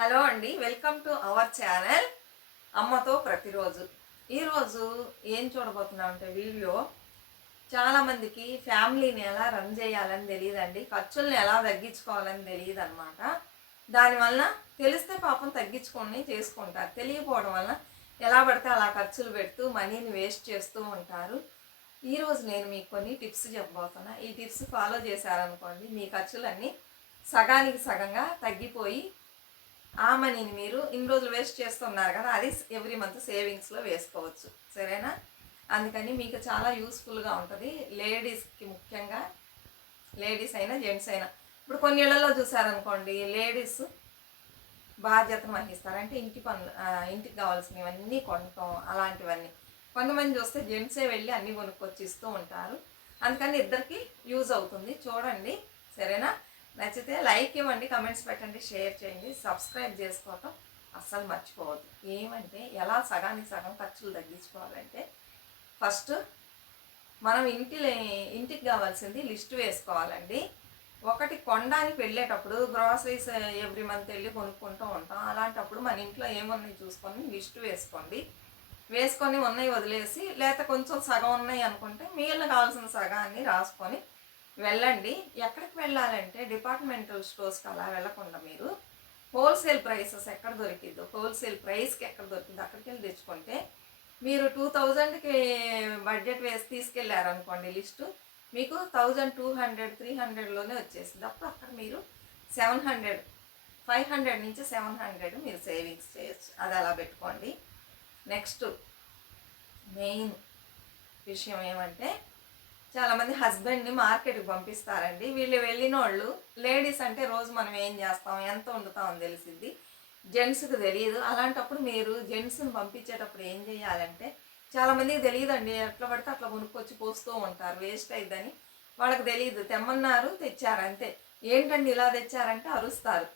Hello అండి, welcome to our channel అమ్మతో ప్రతిరోజు. ఈరోజు ఏం చూడబోతున్నాం అంటే వీడియో చాలామందికి ఫ్యామిలీని ఎలా రన్ చేయాలని తెలియదండి, ఖర్చుల్ని ఎలా తగ్గించుకోవాలని తెలియదు అనమాట. దానివల్ల తెలిస్తే పాపం తగ్గించుకొని చేసుకుంటారు, తెలియకపోవడం వల్ల ఎలా పడితే అలా ఖర్చులు పెడుతూ మనీని వేస్ట్ చేస్తూ ఉంటారు. ఈరోజు నేను మీకు కొన్ని టిప్స్ చెప్పబోతున్నా. ఈ టిప్స్ ఫాలో చేశారనుకోండి, మీ ఖర్చులన్నీ సగానికి సగంగా తగ్గిపోయి ఆ మనీని మీరు ఇన్ని రోజులు వేస్ట్ చేస్తున్నారు కదా, అది ఎవ్రీ మంత్ సేవింగ్స్లో వేసుకోవచ్చు. సరేనా? అందుకని మీకు చాలా యూస్ఫుల్గా ఉంటుంది. లేడీస్కి ముఖ్యంగా, లేడీస్ అయినా జెంట్స్ అయినా. ఇప్పుడు కొన్ని ఇళ్లలో చూసారనుకోండి, లేడీస్ బాధ్యతను వహిస్తారు. అంటే ఇంటి పనులు, ఇంటికి కావాల్సినవన్నీ కొనటం అలాంటివన్నీ. కొంతమంది చూస్తే జెంట్సే వెళ్ళి అన్నీ కొనుక్కొచ్చి ఇస్తూ ఉంటారు. అందుకని ఇద్దరికి యూజ్ అవుతుంది, చూడండి. సరేనా? నచ్చితే లైక్ ఇవ్వండి, కమెంట్స్ పెట్టండి, షేర్ చేయండి, సబ్స్క్రైబ్ చేసుకోవటం అస్సలు మర్చిపోవద్దు. ఏమంటే ఎలా సగానికి సగం ఖర్చులు తగ్గించుకోవాలంటే, ఫస్ట్ మనం ఇంటికి కావాల్సింది లిస్ట్ వేసుకోవాలండి. ఒకటి కొనడానికి వెళ్ళేటప్పుడు గ్రాసరీస్ ఎవ్రీ మంత్ వెళ్ళి కొనుక్కుంటూ ఉంటాం. అలాంటప్పుడు మన ఇంట్లో ఏమున్నాయి చూసుకొని లిస్ట్ వేసుకోండి. వేసుకొని ఉన్నాయి వదిలేసి, లేకపోతే కొంచెం సగం ఉన్నాయి అనుకుంటే మిగిలిన కావాల్సిన సగాన్ని రాసుకొని వెళ్ళండి. ఎక్కడికి వెళ్ళాలంటే డిపార్ట్మెంటల్ స్టోర్స్కి అలా వెళ్ళకుండా మీరు హోల్సేల్ ప్రైసెస్ ఎక్కడ దొరికిద్దో, హోల్సేల్ ప్రైస్కి ఎక్కడ దొరికిందో అక్కడికి వెళ్ళి తెచ్చుకుంటే, మీరు 2000కి బడ్జెట్ వేసి తీసుకెళ్ళారనుకోండి లిస్టు, మీకు 1200 300లోనే వచ్చేసింది. అప్పుడు అక్కడ మీరు 700 500 నుంచి 700 మీరు సేవింగ్స్ చేయొచ్చు. అది అలా పెట్టుకోండి. నెక్స్ట్ మెయిన్ విషయం ఏమంటే, చాలామంది హస్బెండ్ని మార్కెట్కి పంపిస్తారండి. వీళ్ళు వెళ్ళిన వాళ్ళు, లేడీస్ అంటే రోజు మనం ఏం చేస్తాం, ఎంత వండుతామని తెలిసింది, జెంట్స్కి తెలియదు. అలాంటప్పుడు మీరు జెంట్స్ని పంపించేటప్పుడు ఏం చేయాలంటే, చాలామందికి తెలియదండి, ఎట్లా పడితే అట్లా కొనుక్కొచ్చి పోస్తూ ఉంటారు, వేస్ట్ అయిద్దని వాళ్ళకి తెలియదు. తెమ్మన్నారు, తెచ్చారు, అంతే. ఏంటండి ఇలా తెచ్చారంటే అరుస్తారు.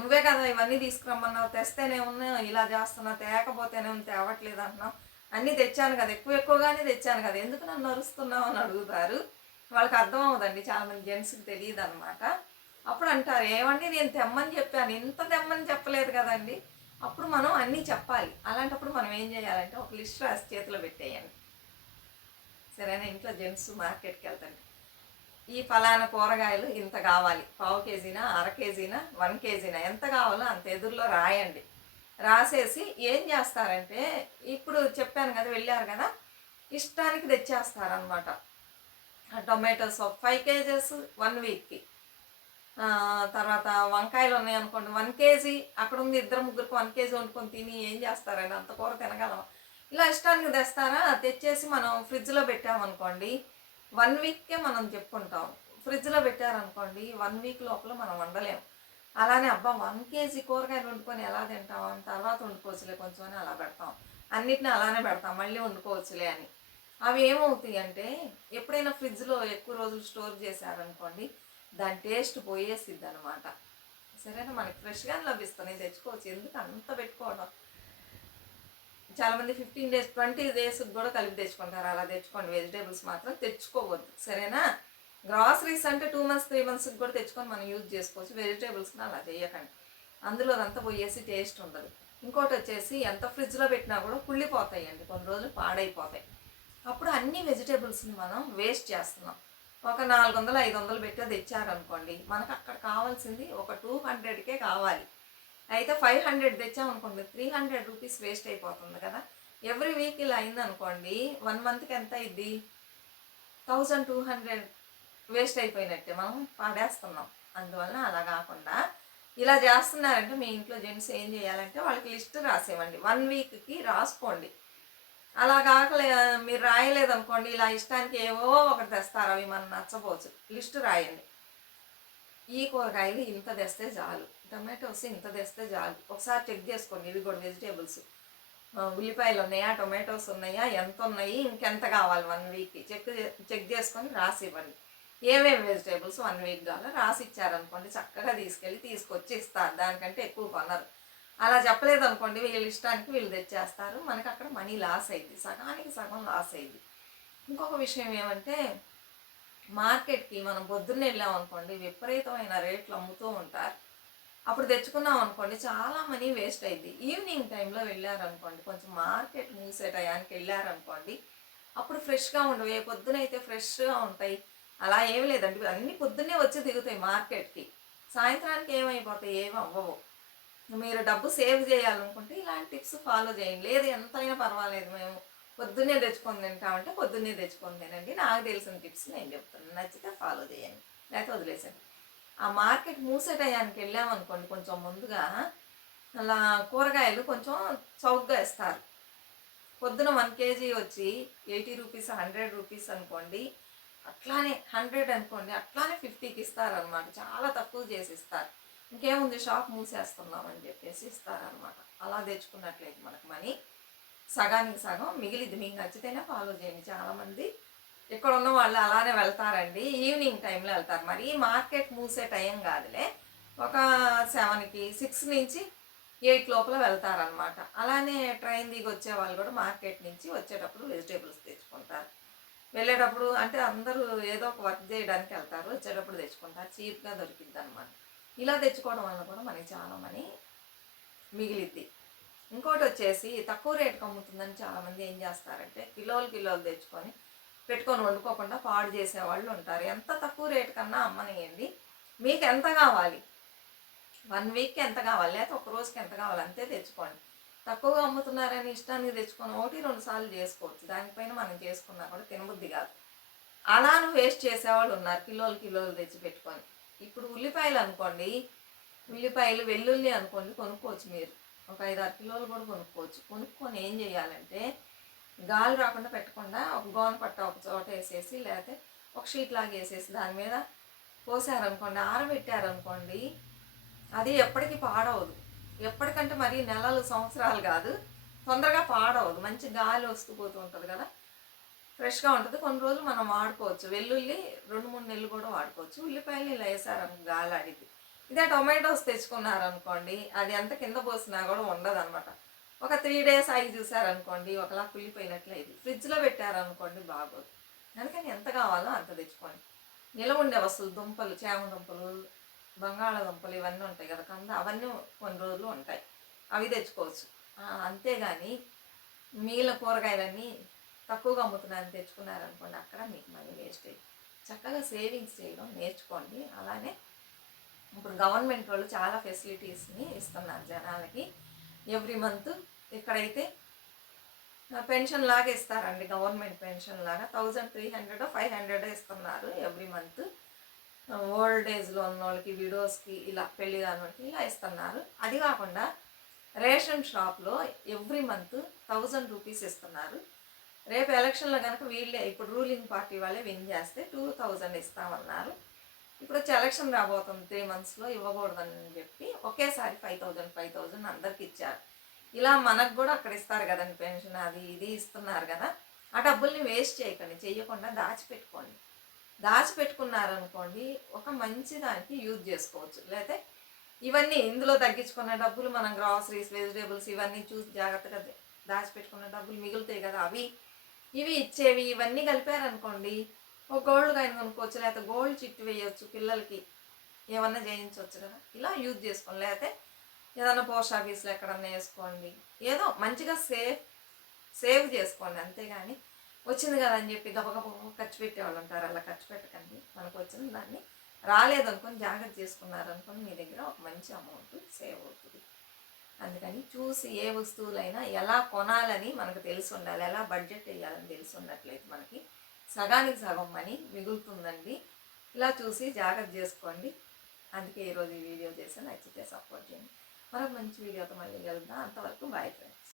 నువ్వే కదా ఇవన్నీ తీసుకురమ్మన్నావు, తెస్తేనే ఉన్నావు ఇలా చేస్తున్నావు, తేకపోతేనే తేవట్లేదు అంటున్నావు, అన్నీ తెచ్చాను కదా, ఎక్కువగానే తెచ్చాను కదా, ఎందుకు నన్ను అరుస్తున్నావు అని అడుగుతారు. వాళ్ళకి అర్థం అవ్వదండి, చాలామంది జెంట్స్కి తెలియదు అనమాట. అప్పుడు అంటారు, ఏమండి నేను తెమ్మని చెప్పాను, ఇంత తెమ్మని చెప్పలేదు కదండి. అప్పుడు మనం అన్నీ చెప్పాలి. అలాంటప్పుడు మనం ఏం చేయాలంటే ఒక లిస్ట్ రాసి చేతిలో పెట్టేయండి. సరేనా? ఇంట్లో జెంట్స్ మార్కెట్కి వెళ్తాండి, ఈ ఫలానా కూరగాయలు ఇంత కావాలి, పావు కేజీనా, అర కేజీనా, 1 కేజీనా, ఎంత కావాలో అంత ఎదురులో రాయండి. రాసేసి ఏం చేస్తారంటే, ఇప్పుడు చెప్పాను కదా, వెళ్ళారు కదా, ఇష్టానికి తెచ్చేస్తారనమాట. టొమాటోస్ ఒక 5 కేజెస్ 1 వీక్కి. తర్వాత వంకాయలు ఉన్నాయనుకోండి 1 కేజీ, అక్కడ ఉంది ఇద్దరు ముగ్గురికి 1 కేజీ వండుకొని తిని ఏం చేస్తారండి, అంత కూర తినగలం. ఇలా ఇష్టానికి తెస్తారా, తెచ్చేసి మనం ఫ్రిడ్జ్లో పెట్టామనుకోండి, 1 వీక్కే మనం చెప్పుకుంటాం. ఫ్రిడ్జ్లో పెట్టారనుకోండి 1 వీక్ లోపల మనం వండలేము. అలానే అబ్బా 1 కేజీ కూరగాయలు వండుకొని ఎలా తింటాం అని, తర్వాత వండుకోవచ్చులే కొంచెం అని అలా పెడతాం. అన్నిటిని అలానే పెడతాం, మళ్ళీ వండుకోవచ్చులే అని. అవి ఏమవుతాయి అంటే, ఎప్పుడైనా ఫ్రిడ్జ్లో ఎక్కువ రోజులు స్టోర్ చేశారనుకోండి, దాని టేస్ట్ పోయేసిద్ది అనమాట. సరేనా? మనకి ఫ్రెష్గానే లభిస్తుంది, తెచ్చుకోవచ్చు. ఎందుకు అంత పెట్టుకోవడం? చాలామంది 15 డేస్ 20 డేస్కి కూడా కలిపి తెచ్చుకుంటారు. అలా తెచ్చుకోండి. వెజిటేబుల్స్ మాత్రం తెచ్చుకోవద్దు. సరేనా? గ్రాసరీస్ అంటే 2 మంత్స్ 3 మంత్స్కి కూడా తెచ్చుకొని మనం యూజ్ చేసుకోవచ్చు. వెజిటేబుల్స్ని అలా చేయకండి, అందులో అదంతా పోయేసి టేస్ట్ ఉండదు. ఇంకోటి వచ్చేసి, ఎంత ఫ్రిడ్జ్లో పెట్టినా కూడా కుళ్ళిపోతాయండి, కొన్ని రోజులు పాడైపోతాయి. అప్పుడు అన్ని వెజిటేబుల్స్ని మనం వేస్ట్ చేస్తున్నాం. ఒక 400 500 పెట్టి తెచ్చారనుకోండి, మనకు అక్కడ కావాల్సింది ఒక 200కే కావాలి. అయితే 500 తెచ్చామనుకోండి, 300 రూపీస్ వేస్ట్ అయిపోతుంది కదా. ఎవ్రీ వీక్ ఇలా అయిందనుకోండి, 1 మంత్కి ఎంత అయింది, 1200 వేస్ట్ అయిపోయినట్టే, మనం పాడేస్తున్నాం. అందువల్ల అలా కాకుండా ఇలా చేస్తున్నారంటే, మీ ఇంట్లో జెంట్స్ ఏం చేయాలంటే, వాళ్ళకి లిస్ట్ రాసేవండి, 1 వీక్కి రాసుకోండి. అలా కాకలే మీరు రాయలేదనుకోండి, ఇలా ఇష్టానికి ఏవో ఒకటి తెస్తారు, అవి మనం నచ్చపోవచ్చు. లిస్ట్ రాయండి, ఈ కూరగాయలు ఇంత తెస్తే చాలు, టొమాటోస్ ఇంత తెస్తే చాలు. ఒకసారి చెక్ చేసుకోండి. ఇవి కూడా వెజిటేబుల్స్, ఉల్లిపాయలు ఉన్నాయా, టొమాటోస్ ఉన్నాయా, ఎంత ఉన్నాయి, ఇంకెంత కావాలి 1 వీక్కి చెక్ చేసుకొని రాసి ఇవ్వండి. ఏమేమి వెజిటేబుల్స్ 1 వీక్ కావాలో రాసి ఇచ్చారనుకోండి, చక్కగా తీసుకొచ్చి ఇస్తారు. దానికంటే ఎక్కువ కొనరు. అలా చెప్పలేదు అనుకోండి, వీళ్ళ ఇష్టానికి వీళ్ళు తెచ్చేస్తారు. మనకి అక్కడ మనీ లాస్ అయింది, సగానికి సగం లాస్ అయింది. ఇంకొక విషయం ఏమంటే, మార్కెట్కి మనం పొద్దున్నే వెళ్ళామనుకోండి, విపరీతమైన రేట్లు అమ్ముతూ ఉంటారు. అప్పుడు తెచ్చుకున్నాం అనుకోండి చాలా మనీ వేస్ట్ అయింది. ఈవినింగ్ టైంలో వెళ్ళారనుకోండి, కొంచెం మార్కెట్ మూసే టయానికి వెళ్ళారనుకోండి, అప్పుడు ఫ్రెష్గా ఉండవు. ఏ పొద్దునైతే ఫ్రెష్గా ఉంటాయి. అలా ఏమి లేదండి, అన్నీ పొద్దున్నే వచ్చి దిగుతాయి మార్కెట్కి. సాయంత్రానికి ఏమైపోతాయి, ఏమి అవ్వవు. మీరు డబ్బు సేవ్ చేయాలనుకుంటే ఇలాంటి టిప్స్ ఫాలో చేయండి. లేదు ఎంతైనా పర్వాలేదు, మేము పొద్దున్నే తెచ్చుకొని తింటామంటే పొద్దున్నే తెచ్చుకొని తినండి. నాకు తెలిసిన టిప్స్ నేను చెప్తాను, నచ్చితే ఫాలో చేయండి, లేకపోతే వదిలేసండి. ఆ మార్కెట్ మూసే టయానికి వెళ్ళామనుకోండి, కొంచెం ముందుగా అలా కూరగాయలు కొంచెం చౌకగా ఇస్తారు. పొద్దున 1 కేజీ వచ్చి 80 రూపీస్, 100 రూపీస్ అనుకోండి, అట్లానే 100 అనుకోండి, అట్లానే 50కి ఇస్తారనమాట. చాలా తక్కువ చేసి ఇస్తారు. ఇంకేముంది, షాప్ మూసేస్తున్నామని చెప్పేసి ఇస్తారనమాట. అలా తెచ్చుకున్నట్లయితే మనకు మనీ సగానికి సగం మిగిలిద్ది. మీకు నచ్చితేనే ఫాలో చేయండి. చాలామంది ఇక్కడ ఉన్న వాళ్ళు అలానే వెళ్తారండి, ఈవినింగ్ టైంలో వెళ్తారు. మరి మార్కెట్ మూసే టైం కాదులే, ఒక 7కి 6 నుంచి 8 లోపల వెళ్తారనమాట. అలానే ట్రైన్ దిగి వచ్చే వాళ్ళు కూడా మార్కెట్ నుంచి వచ్చేటప్పుడు వెజిటేబుల్స్ తెచ్చుకుంటారు. వెళ్ళేటప్పుడు అంటే అందరూ ఏదో ఒక వర్క్ చేయడానికి వెళ్తారు, వచ్చేటప్పుడు తెచ్చుకుంటారు, చీప్గా దొరికిద్ది అనమాట. ఇలా తెచ్చుకోవడం వల్ల కూడా మనకి చాలా మనీ మిగిలిద్ది. ఇంకోటి వచ్చేసి తక్కువ రేటుకి అమ్ముతుందని చాలామంది ఏం చేస్తారంటే కిలోలు తెచ్చుకొని పెట్టుకొని వండుకోకుండా పాడు చేసేవాళ్ళు ఉంటారు. ఎంత తక్కువ రేటు కన్నా అమ్మనియండి, మీకు ఎంత కావాలి, 1 వీక్కి ఎంత కావాలి, లేకపోతే ఒక రోజుకి ఎంత కావాలి అంతే తెచ్చుకోండి. తక్కువగా అమ్ముతున్నారని ఇష్టానికి తెచ్చుకొని 1-2 సార్లు చేసుకోవచ్చు, దానిపైన మనం చేసుకున్నా కూడా తినబుద్ధి కాదు. అలాను వేస్ట్ చేసేవాళ్ళు ఉన్నారు, కిలోలు తెచ్చి పెట్టుకొని. ఇప్పుడు ఉల్లిపాయలు అనుకోండి, ఉల్లిపాయలు వెల్లుల్లి అనుకోండి, కొనుక్కోవచ్చు మీరు. ఒక 5-6 కిలోలు కూడా కొనుక్కోవచ్చు. కొనుక్కొని ఏం చేయాలంటే గాలి రాకుండా పెట్టకుండా ఒక గోన పట్ట ఒక చోట వేసేసి, లేకపోతే ఒక షీట్ లాగా వేసేసి దాని మీద పోసారనుకోండి, ఆరబెట్టారనుకోండి, అది ఎప్పటికీ పాడవదు. ఎప్పటికంటే మరి నెలలు సంవత్సరాలు కాదు, తొందరగా పాడవదు. మంచి గాలి వస్తూ పోతూ ఉంటుంది కదా, ఫ్రెష్గా ఉంటుంది. కొన్ని రోజులు మనం వాడుకోవచ్చు. వెల్లుల్లి 2-3 నెలలు కూడా వాడుకోవచ్చు. ఉల్లిపాయలు ఇలా వేసారనుకో గాలి ఆడిద్ది. ఇదే టొమాటోస్ తెచ్చుకున్నారనుకోండి, అది ఎంత కింద పోసినా కూడా ఉండదు అనమాట. ఒక 3 డేస్ అవి చూసారనుకోండి, ఒకలా కుళ్ళిపోయినట్లు అయింది. ఫ్రిడ్జ్లో పెట్టారనుకోండి బాగోదు. అందుకని ఎంత కావాలో అంత తెచ్చుకోండి. నిలవ ఉండే వస్తువులు, దుంపలు, చేమ దుంపలు, బంగాళాదుంపలు ఇవన్నీ ఉంటాయి కదా కంద, అవన్నీ కొన్ని రోజులు ఉంటాయి, అవి తెచ్చుకోవచ్చు. అంతేగాని మిగిలిన కూరగాయలన్నీ తక్కువగా అమ్ముతున్నారని తెచ్చుకున్నారనుకోండి, అక్కడ మీకు మనీ వేస్ట్ అయ్యి. చక్కగా సేవింగ్స్ చేయడం నేర్చుకోండి. అలానే ఇప్పుడు గవర్నమెంట్ వాళ్ళు చాలా ఫెసిలిటీస్ని ఇస్తున్నారు జనాలకి. ఎవ్రీ మంత్ ఇక్కడైతే పెన్షన్ లాగా ఇస్తారండి, గవర్నమెంట్ పెన్షన్ లాగా 1300 500 ఇస్తున్నారు ఎవ్రీ మంత్. ఓల్డ్ ఏజ్లో ఉన్న వాళ్ళకి, విడోస్కి, ఇలా పెళ్లి కాని వాళ్ళకి ఇలా ఇస్తున్నారు. అది కాకుండా రేషన్ షాప్లో ఎవ్రీ మంత్ 1000 రూపీస్ ఇస్తున్నారు. రేపు ఎలక్షన్లో కనుక వీళ్ళే, ఇప్పుడు రూలింగ్ పార్టీ వాళ్ళే విన్ చేస్తే 2000 ఇస్తామన్నారు. ఇప్పుడు వచ్చి ఎలక్షన్ రాబోతుంది 3 monthsలో, ఇవ్వకూడదని చెప్పి ఒకేసారి 5000 అందరికి ఇచ్చారు. ఇలా మనకు కూడా అక్కడ ఇస్తారు కదండి పెన్షన్, అది ఇది ఇస్తున్నారు కదా, ఆ డబ్బుల్ని వేస్ట్ చేయకండి, చెయ్యకుండా దాచిపెట్టుకున్నారనుకోండి, ఒక మంచి దానికి యూజ్ చేసుకోవచ్చు. లేకపోతే ఇవన్నీ ఇందులో తగ్గించుకున్న డబ్బులు మనం గ్రాసరీస్, వెజిటేబుల్స్ ఇవన్నీ చూసి జాగ్రత్తగా దాచిపెట్టుకున్న డబ్బులు మిగులుతాయి కదా, అవి ఇవి ఇచ్చేవి ఇవన్నీ కలిపారనుకోండి, ఒక గోల్డ్ కాయిన్ కొనుక్కోవచ్చు, లేకపోతే గోల్డ్ చిట్టు వేయవచ్చు, పిల్లలకి ఏమన్నా చేయించవచ్చు కదా. ఇలా యూజ్ చేసుకోండి. లేకపోతే ఏదన్నా పోస్ట్ ఆఫీస్లో ఎక్కడన్నా వేసుకోండి, ఏదో మంచిగా సేవ్ చేసుకోండి. అంతేగాని వచ్చింది కదా అని చెప్పి గబగబ ఖర్చు పెట్టేవాళ్ళు ఉంటారు, అలా ఖర్చు పెట్టకండి. మనకు వచ్చిన దాన్ని రాలేదనుకొని జాగ్రత్త చేసుకున్నారనుకొని మీ దగ్గర ఒక మంచి అమౌంట్ సేవ్ అవుతుంది. అందుకని చూసి ఏ వస్తువులైనా ఎలా కొనాలని మనకు తెలిసి ఉండాలి, ఎలా బడ్జెట్ వేయాలని తెలిసి ఉన్నట్లయితే మనకి సగానికి సగం మనీ మిగులుతుందండి. ఇలా చూసి జాగ్రత్త చేసుకోండి. అందుకే ఈరోజు ఈ వీడియో చేసి నచ్చితే సపోర్ట్ చేయండి. మరొక మంచి వీడియోతో మళ్ళీ కలుద్దాం. అంతవరకు బాయ్ ఫ్రెండ్స్.